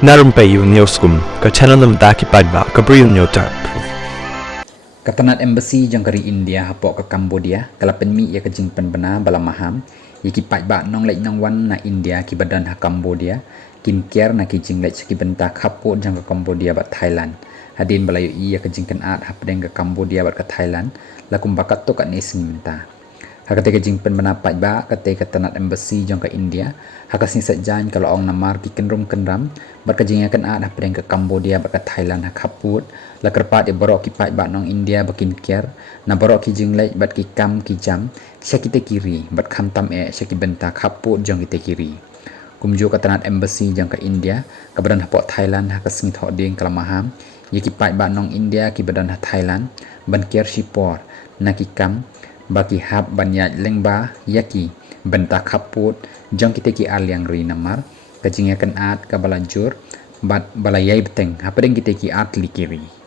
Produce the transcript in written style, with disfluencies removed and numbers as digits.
Narum payu nioskum, ka chananam daki padba, ka briu nyotarp. Katanat embassy jang kari India hapok ke Cambodia kalapen mi ya kejing penbena bala maham yaki ba nong lek nong wan na India ki badan ha Cambodia kin kier na kijing lek ki benta hapo jang ke Cambodia bat Thailand hadin balayu i ya kejing kan at hapdeng ke Cambodia bat ke Thailand lakum bakat to kat nesin minta hakate kejing penbena ba kate katanat embassy jang ke India hakasni sajan kalau ong namar ki kenrum kenram bat kejing kan at hapdeng ke Cambodia bat ke Thailand ha kaput la kerpat e borok ki ba nong India bakin kier na borok ki jinglek bat ki kam ki jam syakite kiri bat kham tam syaki benta khapu jong kite kiri kumjo katanat embassy jang ka India ka badan hapok Thailand ha kasngi tho ding kalamaham ye ki ba nong India ki badan ha Thailand ban kier shipor na ki kam baki hab banyat lengba yaki benta khaput jong kite ki aliang ri namar ka jingakan at ka balajur bat balayai beteng hapadeng kite ki at likiri